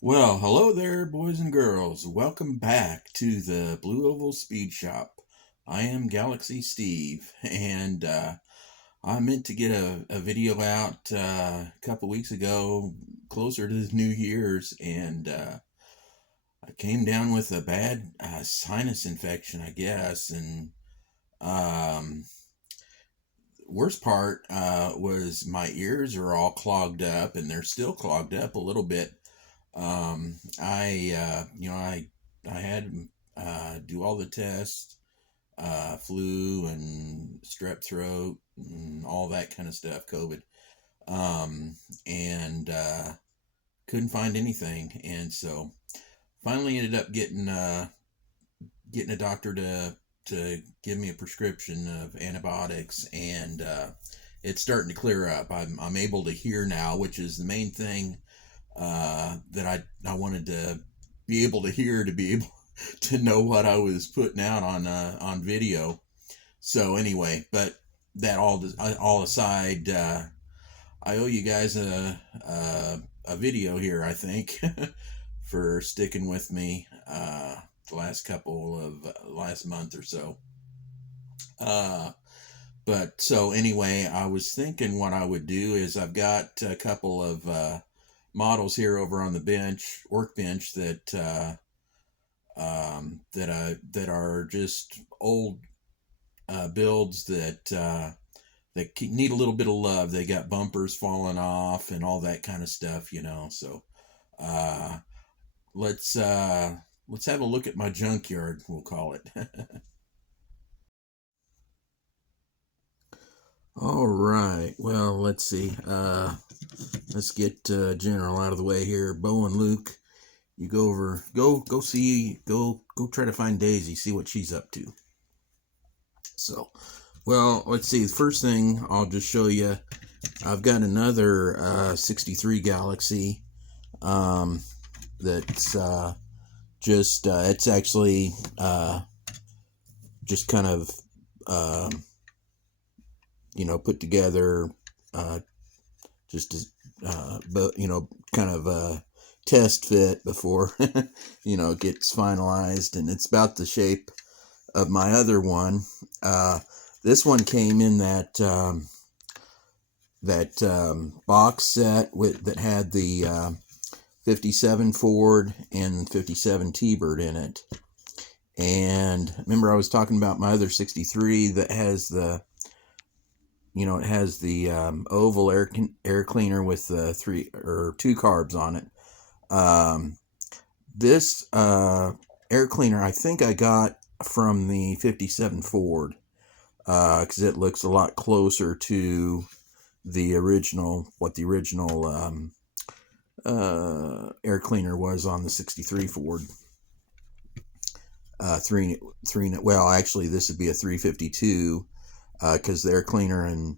Well, hello there, boys and girls. Welcome back to the Blue Oval Speed Shop. I am Galaxy Steve, and I meant to get a video out a couple weeks ago, closer to the New Year's, and I came down with a bad sinus infection, I guess. And um, worst part was my ears are all clogged up, and they're still clogged up a little bit. I had do all the tests, flu and strep throat and all that kind of stuff, COVID, and couldn't find anything, and so finally ended up getting a doctor to give me a prescription of antibiotics, and it's starting to clear up. I'm able to hear now, which is the main thing that I wanted to be able to hear, to be able to know what I was putting out on video. So anyway, but that all aside, I owe you guys a video here, I think, for sticking with me the last month or so. Uh, but so anyway, I was thinking what I would do is I've got a couple of models here over on the workbench that are just old builds that need a little bit of love. They got bumpers falling off and all that kind of stuff. So uh, let's have a look at my junkyard. We'll call it. All right. Well, let's see. Let's get General out of the way here. Bo and Luke, you go try to find Daisy, see what she's up to. So, well, let's see. The first thing I'll just show you, I've got another 63 Galaxy that's it's actually just kind of put together just to but kind of test fit before it gets finalized, and it's about the shape of my other one. This one came in that box set that had the 57 Ford and 57 T-Bird in it. And remember I was talking about my other 63 that has the oval air cleaner with three or two carbs on it. This air cleaner I think I got from the 57 Ford, because it looks a lot closer to what the original air cleaner was on the 63 Ford. Well, actually, this would be a 352, because the air cleaner and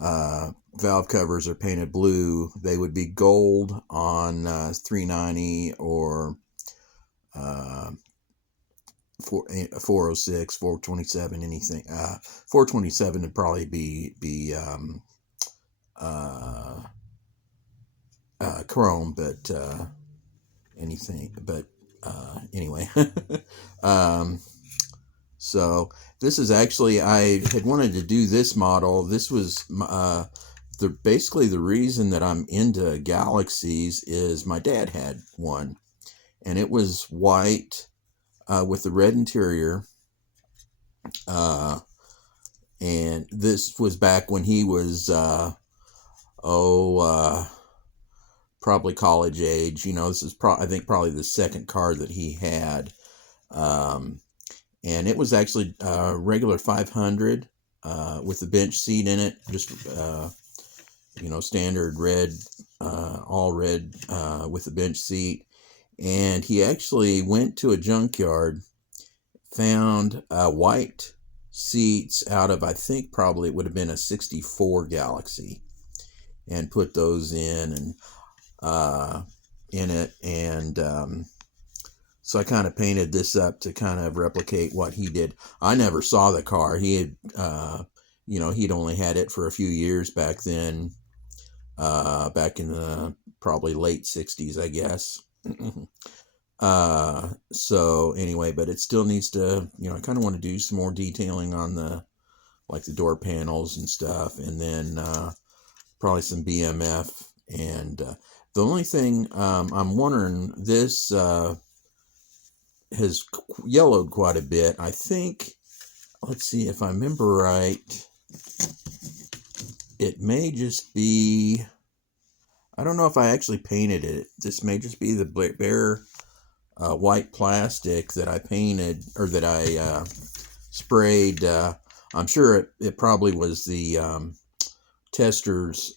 valve covers are painted blue. They would be gold on 390 or 406, 427, anything. 427 would probably be chrome, but anything. But anyway, so this is actually, I had wanted to do this model. This was basically the reason that I'm into Galaxies is my dad had one, and it was white with the red interior. And this was back when he was probably college age. This is I think probably the second car that he had. And it was actually regular 500 with the bench seat in it, just standard red, all red with the bench seat. And he actually went to a junkyard, found white seats out of, I think probably it would have been a 64 Galaxy, and put those in it. And so I kind of painted this up to kind of replicate what he did. I never saw the car. He had, he'd only had it for a few years back then, back in the probably late 60s, I guess. So anyway, but it still needs to, I kind of want to do some more detailing on the door panels and stuff, and then probably some BMF. And the only thing I'm wondering, this has yellowed quite a bit. I think, let's see if I remember right, it may just be, I don't know if I actually painted it. This may just be the bare white plastic that I painted, or that I sprayed. I'm sure it probably was the tester's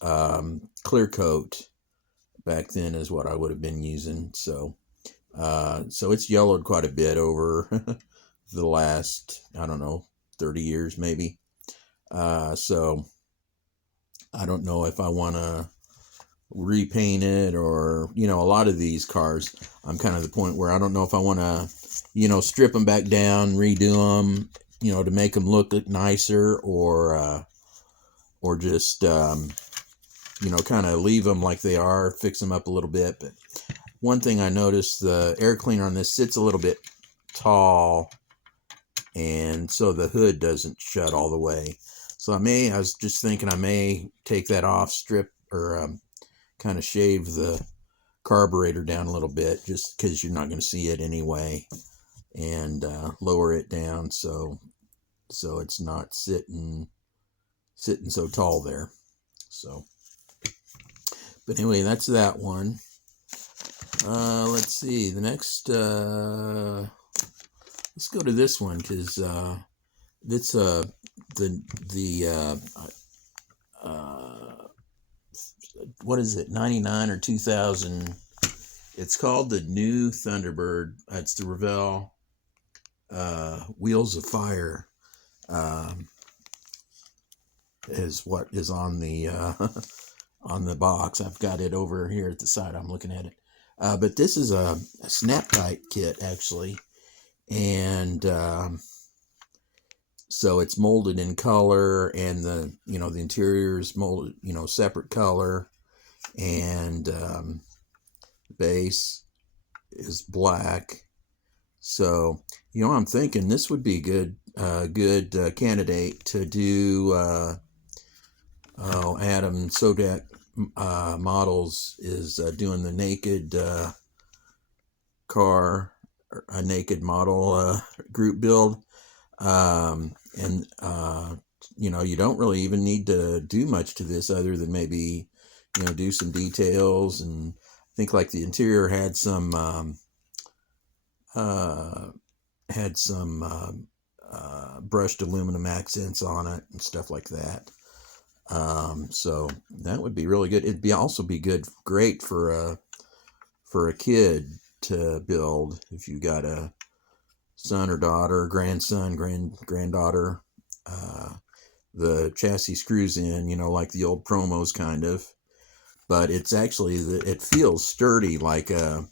clear coat back then is what I would have been using. So it's yellowed quite a bit over the last, I don't know, 30 years maybe. So I don't know if I want to repaint it, or, a lot of these cars, I'm kind of the point where I don't know if I want to, strip them back down, redo them, to make them look nicer, or just, kind of leave them like they are, fix them up a little bit. But one thing I noticed, the air cleaner on this sits a little bit tall, and so the hood doesn't shut all the way. So I was just thinking I may take that off, strip, or kind of shave the carburetor down a little bit, just because you're not going to see it anyway, and lower it down so it's not sitting so tall there. So, but anyway, that's that one. Let's see, the next, let's go to this one, because it's what is it, 99 or 2000? It's called the new Thunderbird. It's the Revell Wheels of Fire, is what is on the on the box. I've got it over here at the side. I'm looking at it. But this is a snap tight kit, actually, and so it's molded in color, and the interior is molded separate color, and base is black. So I'm thinking this would be good candidate to do. Adam Sodak Models is doing the naked car, a naked model group build, and you don't really even need to do much to this other than maybe do some details. And I think like the interior had some brushed aluminum accents on it and stuff like that. So that would be really good. It'd also be great for a kid to build, if you got a son or daughter, grandson, granddaughter. The chassis screws in, like the old Promos kind of, but it's actually it feels sturdy like a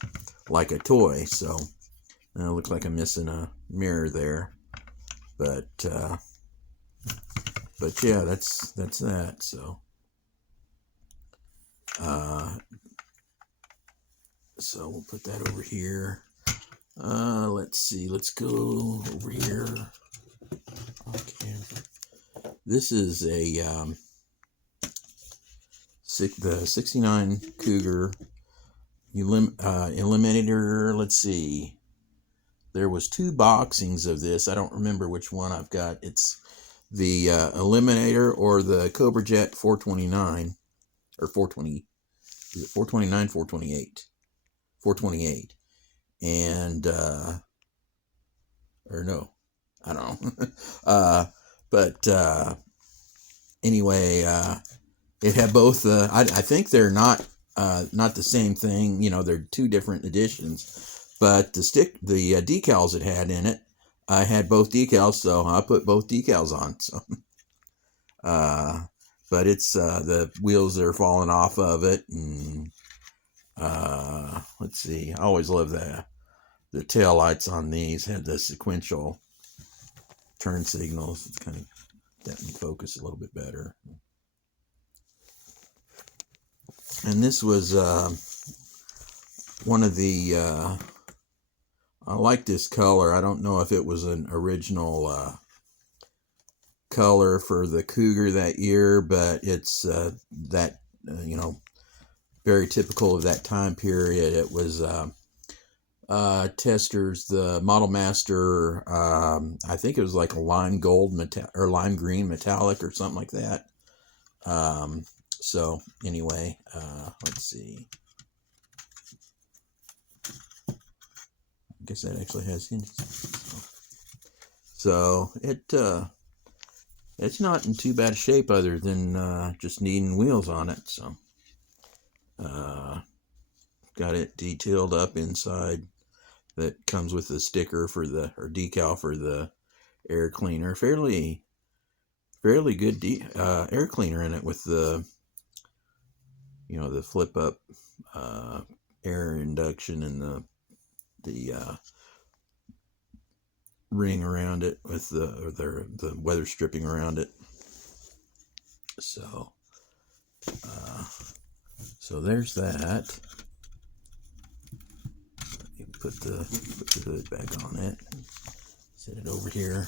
toy. So it looks like I'm missing a mirror there, but yeah, that's that. So so we'll put that over here. Let's see. Let's go over here. Okay. This is the 69 Cougar Eliminator. Let's see. There was 2 boxings of this. I don't remember which one I've got. It's the Eliminator or the Cobra Jet 429 or 420. Is it 429, 428? 428. And or no, I don't know. But anyway, it had both. I think they're not the same thing. They're 2 different editions. But the decals it had in it, I had both decals, so I put both decals on. So, but it's the wheels are falling off of it, and let's see. I always love the tail lights on these had the sequential turn signals. It's kind of that in focus a little bit better. And this was one of the, I like this color. I don't know if it was an original color for the Cougar that year, but it's that, very typical of that time period. It was Testers, the Model Master, I think it was like a lime gold or lime green metallic or something like that. So anyway, let's see. I guess that actually has hinges. So it's not in too bad shape other than just needing wheels on it. So got it detailed up inside. That comes with the sticker for or decal for the air cleaner. Fairly good air cleaner in it with the the flip up air induction and the ring around it with the weather stripping around it. So so there's that. Put the hood back on it. Set it over here.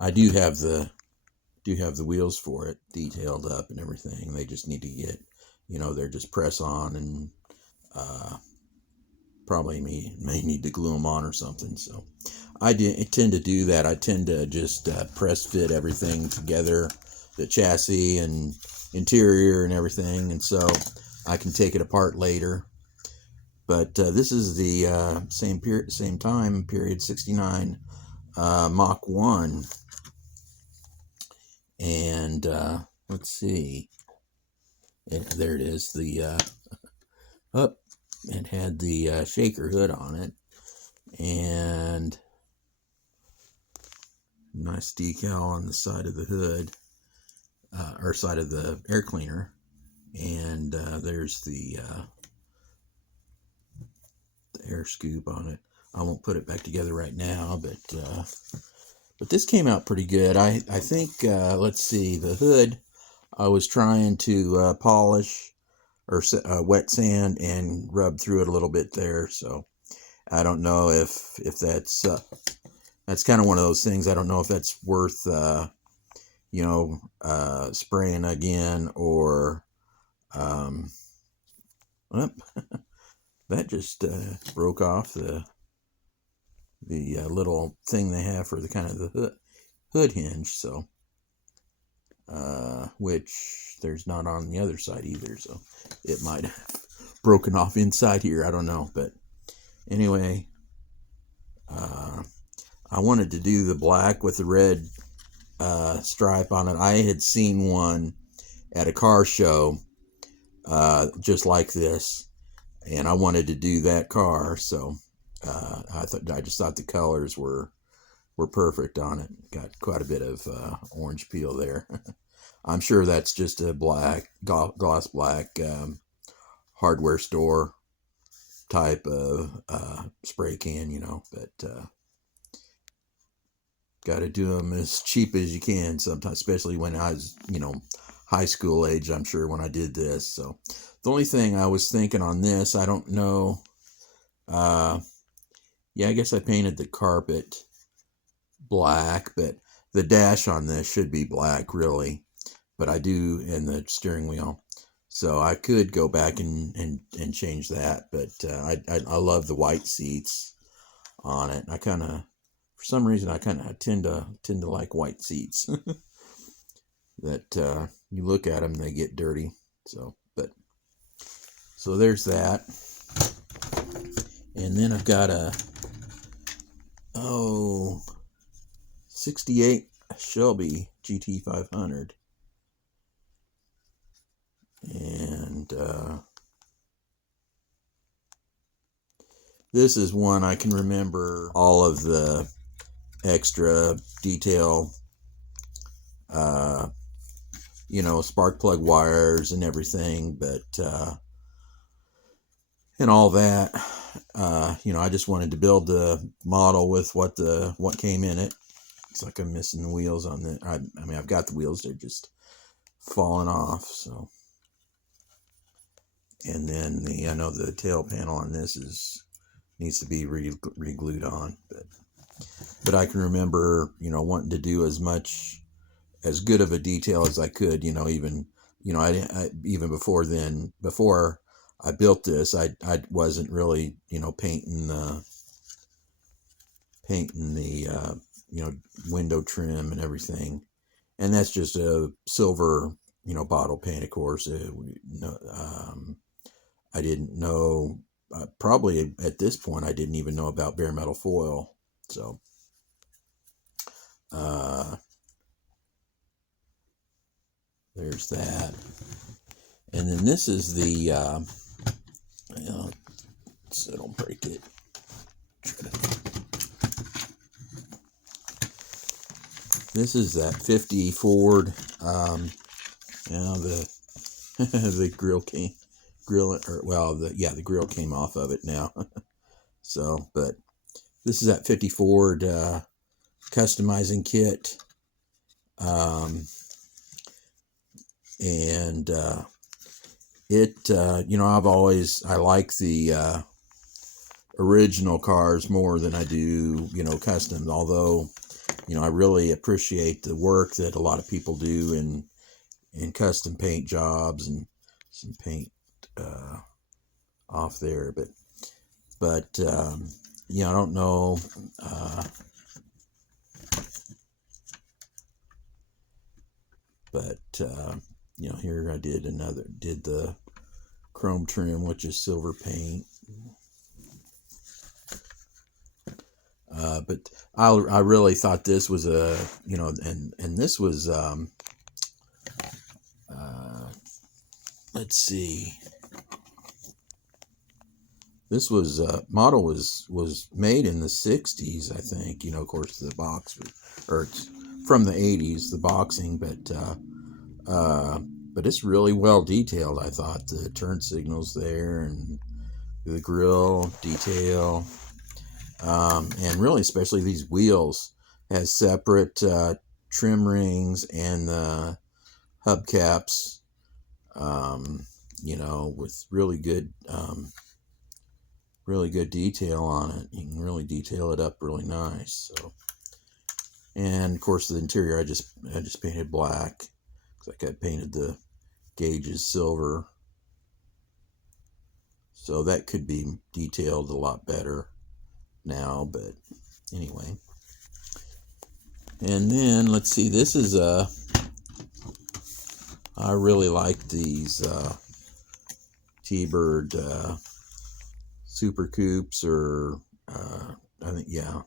I do have the wheels for it detailed up and everything. They just need to get, they're just press on, and probably may need to glue them on or something. So I tend to do that. I tend to just press fit everything together, the chassis and interior and everything, and so I can take it apart later. But this is the same time period, 69 Mach 1. And let's see. There it is. It had the shaker hood on it. And nice decal on the side of the hood, or side of the air cleaner. And there's the air scoop on it. I won't put it back together right now, but this came out pretty good. I think, let's see, the hood I was trying to polish or wet sand and rub through it a little bit there. So I don't know if that's kind of one of those things. I don't know if that's worth spraying again, or that just broke off the little thing they have for the kind of the hood hinge. So which there's not on the other side either, so it might have broken off inside here. I don't know, but anyway, I wanted to do the black with the red stripe on it. I had seen one at a car show just like this, and I wanted to do that car, so I just thought the colors were perfect on it. Got quite a bit of orange peel there. I'm sure that's just a black, gloss black hardware store type of spray can, but got to do them as cheap as you can sometimes, especially when I was, high school age, I'm sure, when I did this. So the only thing I was thinking on this, I don't know, yeah, I guess I painted the carpet black, but the dash on this should be black, really. But I do in the steering wheel, so I could go back and change that. But I love the white seats on it. I kind of, for some reason, I kind of tend to like white seats. That you look at them, they get dirty. So there's that. And then I've got a 68 Shelby GT 500. And this is one I can remember all of the extra detail, spark plug wires and everything, but and all that, I just wanted to build the model with what came in it. It's like I'm missing the wheels on the, I mean, I've got the wheels, they're just falling off. So, And then I know the tail panel on this needs to be re-glued on, but I can remember, wanting to do as good of a detail as I could, even, I even before then, before I built this, I wasn't really, painting the, window trim and everything. And that's just a silver, bottle paint, of course. I didn't know, probably at this point, I didn't even know about bare metal foil. So, there's that. And then this is the, so I don't break it. This is that 50 Ford, the the grill came off of it now. So, but this is that 50 Ford customizing kit. And it, I like the original cars more than I do, custom, although, I really appreciate the work that a lot of people do in custom paint jobs and some paint off there, but I don't know, here I did the chrome trim, which is silver paint. But I really thought this was and this was, let's see, this was, model was made in the 60s, I think, of course the box, or it's from the 80s, the boxing, but it's really well detailed. I thought the turn signals there and the grill detail, and really especially these wheels has separate trim rings and the hubcaps, with really good detail on it. You can really detail it up really nice. So, and of course the interior I just painted black, because I painted the gauges silver, so that could be detailed a lot better now, but anyway. And then let's see, this is I really like these T-Bird Super Coupes, or I think, yeah,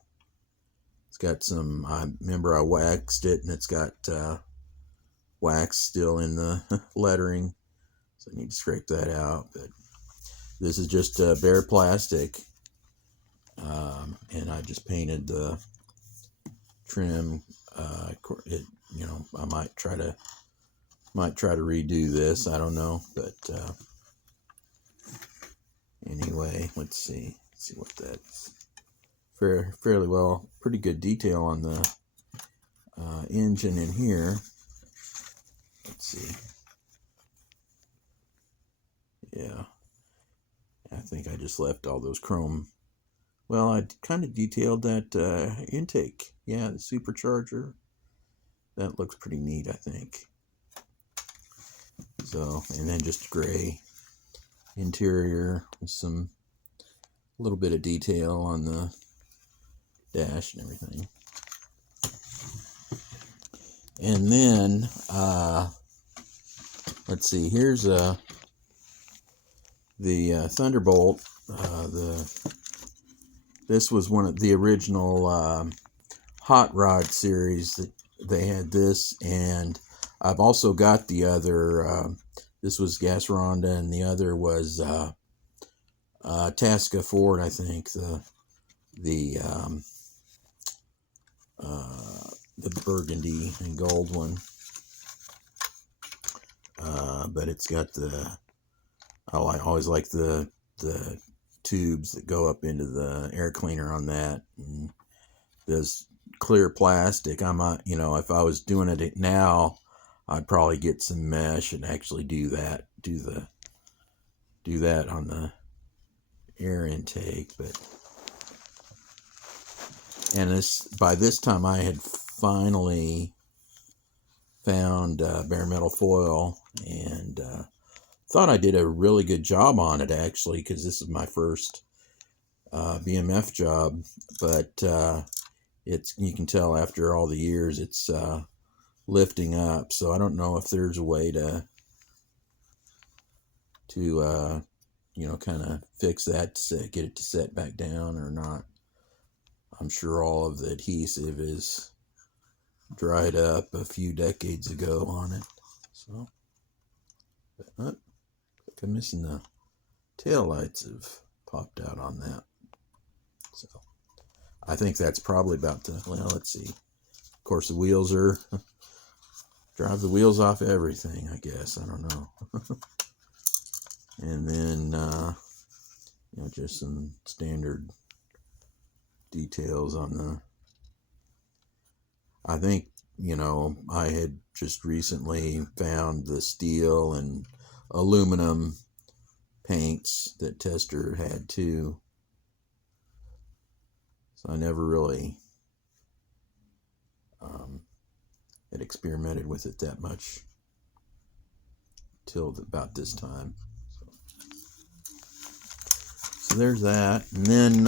it's got some, I remember I waxed it and it's got wax still in the lettering, so I need to scrape that out. But this is just bare plastic, and I just painted the trim. I might try to redo this, I don't know, but anyway, let's see what that's fairly well, pretty good detail on the engine in here. Let's see. Yeah, I think I just left all those chrome. Well, I kind of detailed that intake. Yeah, the supercharger. That looks pretty neat, I think. So, and then just gray interior with a little bit of detail on the dash and everything. And then, let's see, here's the Thunderbolt. This was one of the original Hot Rod series that they had this, and I've also got the other, this was Gas Ronda, and the other was Tasca Ford, I think, the burgundy and gold one. But it's got I always like the tubes that go up into the air cleaner on that. And this clear plastic, I might, if I was doing it now, I'd probably get some mesh and actually do the do that on the air intake. But and by this time I had finally found bare metal foil, and thought I did a really good job on it, actually, because this is my first BMF job. But you can tell after all the years it's lifting up. So I don't know if there's a way to kind of fix that, to get it to set back down or not. I'm sure all of the adhesive is dried up a few decades ago on it. So, but I'm missing the tail lights have popped out on that. So I think that's probably about to, well, let's see. Of course, the wheels are, drive the wheels off everything, I guess. I don't know. And then, just some standard details on the, I think, I had just recently found the steel and aluminum paints that Tester had too. So I never really had experimented with it that much till about this time. So there's that. And then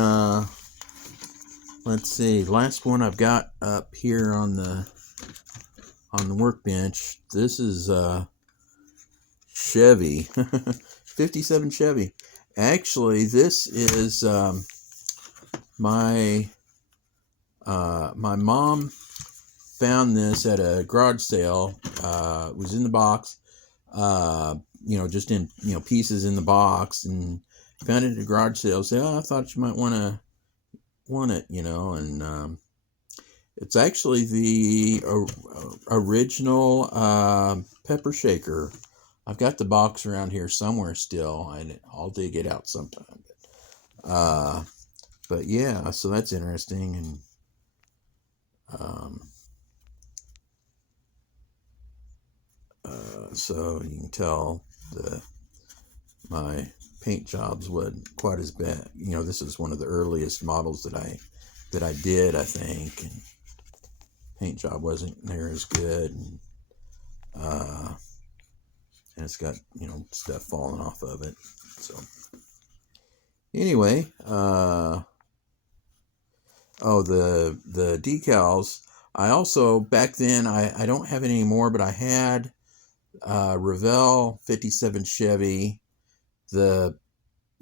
let's see, last one I've got up here on the workbench. This is Chevy, 57 Chevy. Actually, this is my mom found this at a garage sale. It was in the box, just in pieces in the box, and found it at a garage sale. Say, I thought you might want it, and it's actually the original pepper shaker. I've got the box around here somewhere still, and I'll dig it out sometime. But yeah, so that's interesting. And so you can tell my paint jobs wasn't quite as bad. This is one of the earliest models that I did, I think, and paint job wasn't near as good, and it's got stuff falling off of it. So anyway, the decals, I also, back then, I don't have any anymore, but I had Revell 57 Chevy, the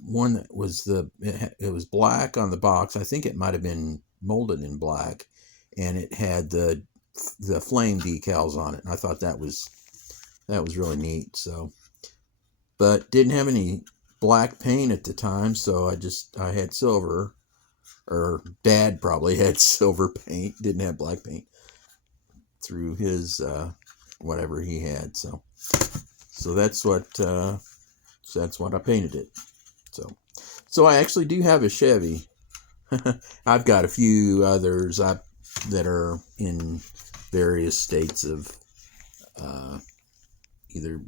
one that was it was black on the box. I think it might have been molded in black, and it had the flame decals on it, and I thought that was really neat. So, but didn't have any black paint at the time, so I had silver, or Dad probably had silver paint, didn't have black paint through his whatever he had. So that's what I painted it. So I actually do have a Chevy. I've got a few others that are in various states of either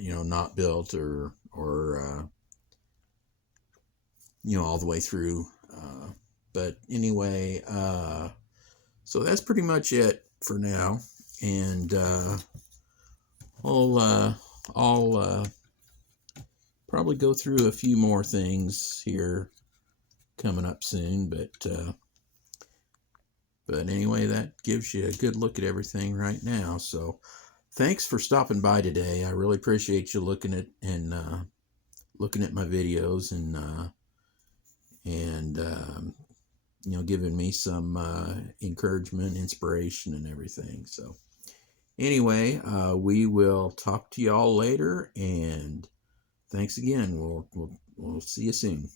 not built or all the way through. But anyway, so that's pretty much it for now, and I'll probably go through a few more things here coming up soon, but anyway, that gives you a good look at everything right now. So thanks for stopping by today. I really appreciate you looking at my videos and giving me some encouragement, inspiration, and everything. So anyway, we will talk to y'all later, and thanks again. We'll see you soon.